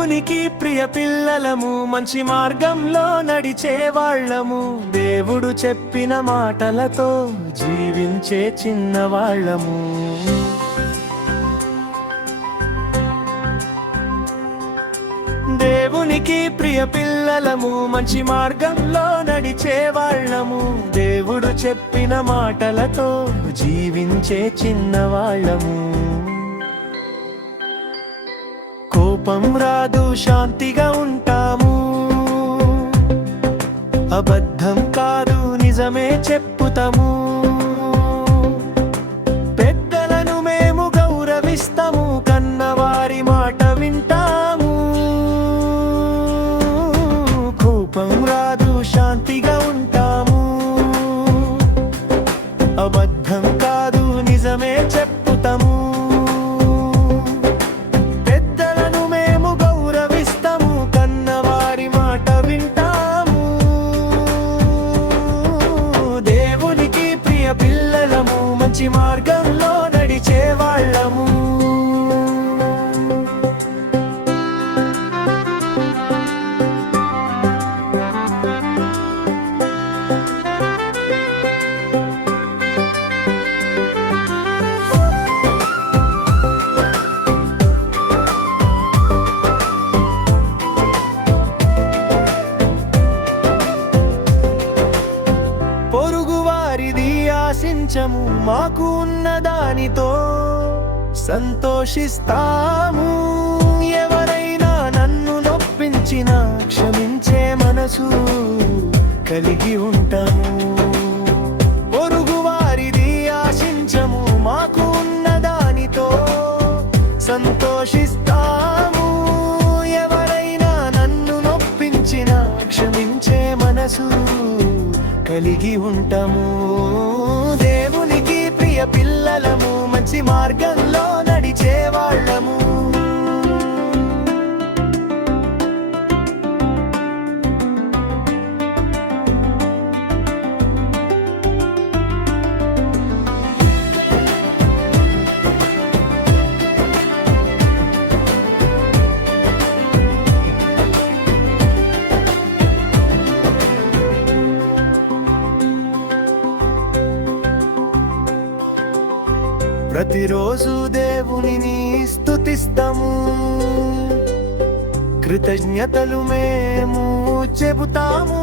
దేవునికి ప్రియ పిల్లలము, మంచి మార్గంలో నడిచే వాళ్ళము, దేవుడు చెప్పిన మాటలతో జీవించే చిన్నవాళ్ళము. దేవునికి ప్రియ పిల్లలము, మంచి మార్గంలో నడిచే వాళ్ళము, దేవుడు చెప్పిన మాటలతో జీవించే చిన్నవాళ్ళము. కోపం రాదు, శాంతిగా ఉంటాము, అబద్ధం కాదు, నిజమే చెప్పుతాము, పెద్దలను మేము గౌరవిస్తాము, కన్నవారి మాట వింటాము. కోపం రాదు, శాంతిగా ఉంటాము, అబద్ధం కాదు, నిజమే చెప్పుతాము, మంచి మార్గంలో నడిచే వాళ్ళము. ఆశించము, మాకు ఉన్న దానితో సంతోషిస్తాము. ఎవరైనా నన్ను నొప్పించినా క్షమించే మనసు కలిగి ఉంటాము. పొరుగు వారిది ఆశించము, మాకు ఉన్న దానితో సంతోషిస్తాము. ఎవరైనా నన్ను నొప్పించినా క్షమించే మనసు కలిగి ఉంటాము. దేవునికి ప్రియ పిల్లలము, మంచి మార్గంలో నడిచే వాళ్ళము. ప్రతిరోజు దేవునిని స్తుతిస్తాము, కృతజ్ఞతలు మేము చెబుతాము.